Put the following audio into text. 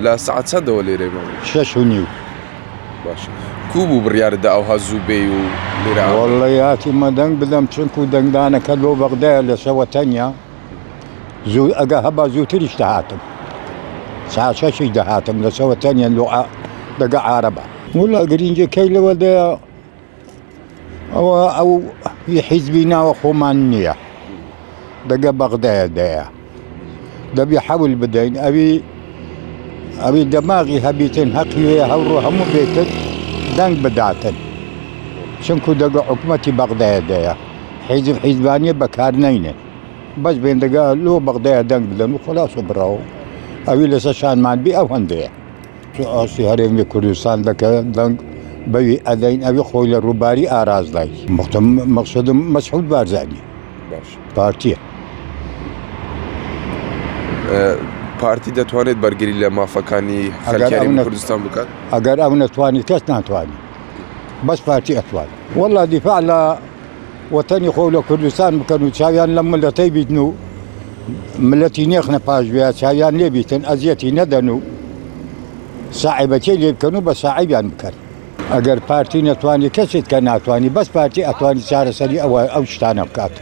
لا ساعات سادة ولا ريمون 6 ونيو. باش كوبو برياردا أو هزوبي وليرا والله ياتي ما دنگ بدم چونكو دنگ دانا كلو بغداد لسوا تانية زو اگا هبا زوتر اشتهاتم ساعة 6 اشتهاتم لسوا تانية لو دقا عربة ولا قرينجي كيلو ودا او حزبنا وخمانية دقا بغداد ده بيحاول بدين ابي دماغي هبيتن هقي هورو همو بيتن دنگ بداتن شنكو دقا حكومتي بغداد حزبانية بكارنينه بس بين دقا لو بغداد دنگ بدن وخلاص براو اوي لسا شان مان بي او هنديه شو اصلي هرمي كردستان دكا دنگ بي ادين ابي خويل الروباري اراز داي مقصود مسعود بارزاني باش بارتيه بارتي دەتوانێت بەرگری لە مافەکانی خەلکیاری کوردستان بکات ئەگەر ئەو نەتوانی کەس ناتوانێت بەس پارتی ئەتوانێت وەڵا دیفاع لە وەتەنی خۆ لە کوردستان بکەن و چاویان لە ملەتەی بیتن و ملەتی نێخنە پاشوێ چاویان لێ بیتن ئەزیەتی نەدەن و ساعیبەکەی لێ بکەن و بە ساعیبیان بکەن ئەگەر پارتی نەتوانی کەسێت کە ناتوانی بەس پارتی ئەتوانی چارەسەری ئەو شتانە بکات